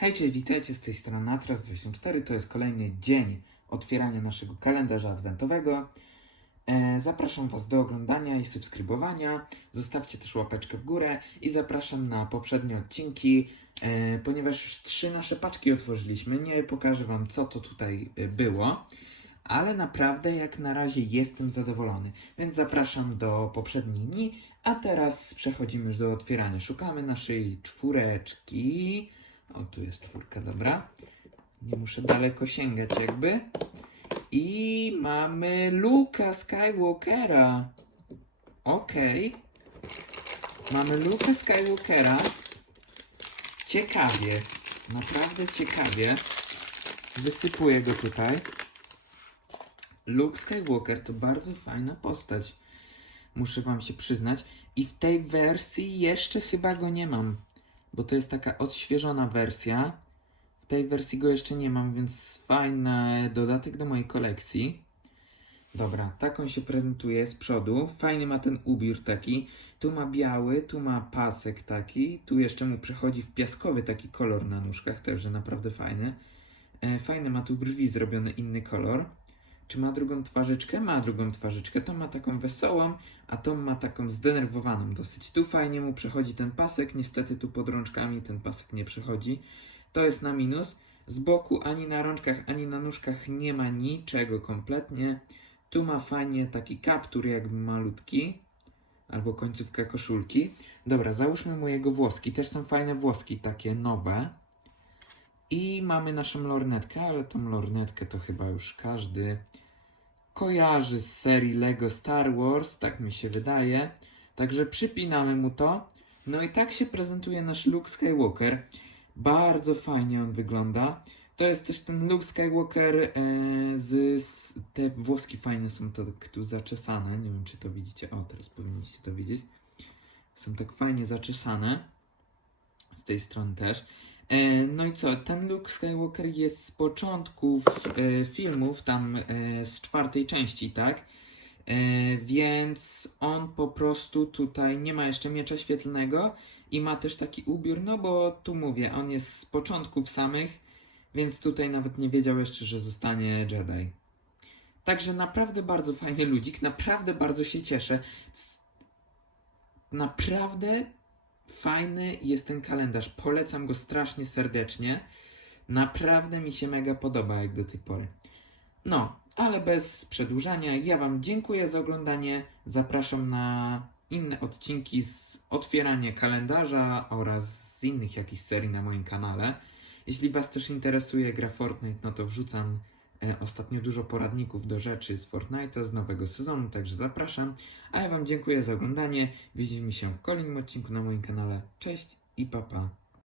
Hej, cześć, witajcie z tej strony Atras24. To jest kolejny dzień otwierania naszego kalendarza adwentowego. E, zapraszam Was do oglądania i subskrybowania. Zostawcie też łapeczkę w górę i zapraszam na poprzednie odcinki, e, ponieważ już trzy nasze paczki otworzyliśmy. Nie pokażę Wam, co to tutaj e, było, ale naprawdę jak na razie jestem zadowolony. Więc zapraszam do poprzednich dni, a teraz przechodzimy już do otwierania. Szukamy naszej czwóreczki. O, tu jest czwórka, dobra. Nie muszę daleko sięgać jakby. I mamy Luka Skywalkera. Okej. Mamy Luka Skywalkera. Ciekawie. Naprawdę ciekawie. Wysypuję go tutaj. Luke Skywalker to bardzo fajna postać. Muszę wam się przyznać. I w tej wersji jeszcze chyba go nie mam. Bo to jest taka odświeżona wersja. W tej wersji go jeszcze nie mam, więc fajny dodatek do mojej kolekcji. Dobra, tak on się prezentuje z przodu. Fajny ma ten ubiór taki. Tu ma biały, tu ma pasek taki. Tu jeszcze mu przechodzi w piaskowy taki kolor na nóżkach, także naprawdę fajny. E, fajny ma tu brwi zrobiony inny kolor. Czy ma drugą twarzyczkę? Ma drugą twarzyczkę. To ma taką wesołą, a to ma taką zdenerwowaną dosyć. Tu fajnie mu przechodzi ten pasek, niestety tu pod rączkami ten pasek nie przechodzi. To jest na minus. Z boku ani na rączkach, ani na nóżkach nie ma niczego kompletnie. Tu ma fajnie taki kaptur jakby malutki, albo końcówka koszulki. Dobra, załóżmy mu jego włoski. Też są fajne włoski, takie nowe. I mamy naszą lornetkę, ale tą lornetkę to chyba już każdy kojarzy z serii Lego Star Wars, tak mi się wydaje. Także przypinamy mu to. No i tak się prezentuje nasz Luke Skywalker. Bardzo fajnie on wygląda. To jest też ten Luke Skywalker e, z, z... Te włoski fajne są to tu zaczesane. Nie wiem, czy to widzicie. O, teraz powinniście to widzieć. Są tak fajnie zaczesane. Z tej strony też. E, No i co, ten Luke Skywalker jest z początków e, filmów, tam e, z czwartej części, tak? Więc on po prostu tutaj nie ma jeszcze miecza świetlnego i ma też taki ubiór, no bo tu mówię, on jest z początków samych, więc tutaj nawet nie wiedział jeszcze, że zostanie Jedi. Także naprawdę bardzo fajny ludzik, naprawdę bardzo się cieszę. Naprawdę fajny jest ten kalendarz. Polecam go strasznie serdecznie. Naprawdę mi się mega podoba jak do tej pory. No, ale bez przedłużania, ja Wam dziękuję za oglądanie. Zapraszam na inne odcinki z otwierania kalendarza oraz z innych jakichś serii na moim kanale. Jeśli Was też interesuje gra Fortnite, no to wrzucam ostatnio dużo poradników do rzeczy z Fortnite'a z nowego sezonu, także zapraszam. A ja Wam dziękuję za oglądanie. Widzimy się w kolejnym odcinku na moim kanale. Cześć i pa pa.